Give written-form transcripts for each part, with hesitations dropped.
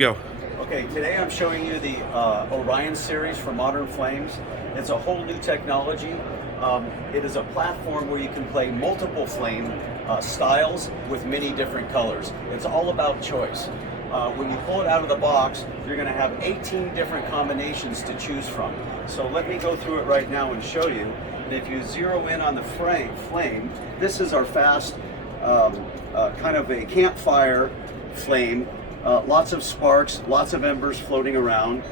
Go. Okay, today I'm showing you the Orion series for Modern Flames. It's a whole new technology. It is a platform where you can play multiple flame styles with many different colors. It's all about choice. When you pull it out of the box, you're going to have 18 different combinations to choose from. So let me go through it right now and show you. And if you zero in on the flame, this is our fast kind of a campfire flame. Lots of sparks, lots of embers floating around,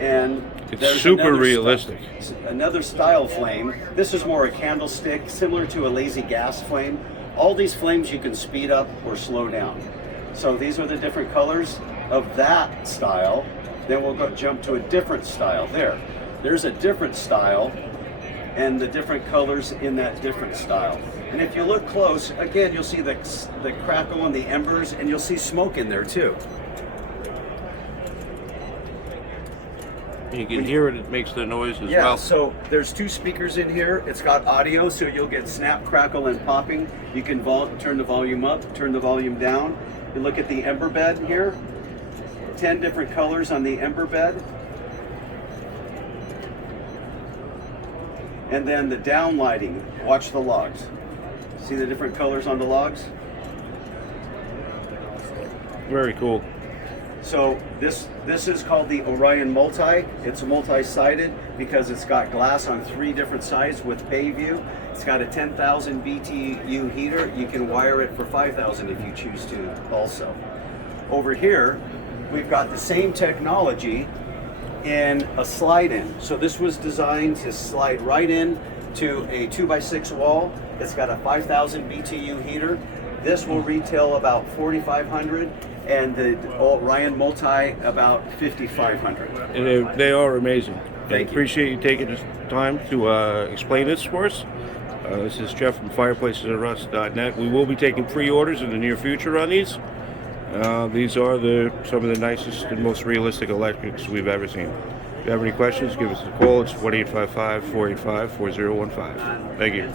and it's super realistic. Another style flame. This is more a candlestick, similar to a lazy gas flame. All these flames you can speed up or slow down. So these are the different colors of that style. Then we'll jump to a different style. There's a different style, and the different colors in that different style. And if you look close, again, you'll see the crackle and the embers, and you'll see smoke in there too. You can hear it, it makes the noise as well. Yeah, so there's two speakers in here. It's got audio, so you'll get snap, crackle, and popping. You can turn the volume up, turn the volume down. You look at the ember bed here. 10 different colors on the ember bed. And then the down lighting. Watch the logs. See the different colors on the logs? Very cool. So this is called the Orion Multi. It's multi-sided because it's got glass on 3 different sides with bay view. It's got a 10,000 BTU heater. You can wire it for 5,000 if you choose to also. Over here, we've got the same technology in a slide-in. So this was designed to slide right in to a 2x6 wall. It's got a 5,000 BTU heater. This will retail about $4,500, and the Orion Multi about $5,500. And they are amazing. I Thank you. appreciate you taking the time to explain this for us. This is Jeff from Fireplaces.net. We will be taking pre-orders in the near future on these. These are some of the nicest and most realistic electrics we've ever seen. If you have any questions, give us a call. It's 1-855-485-4015. Thank you.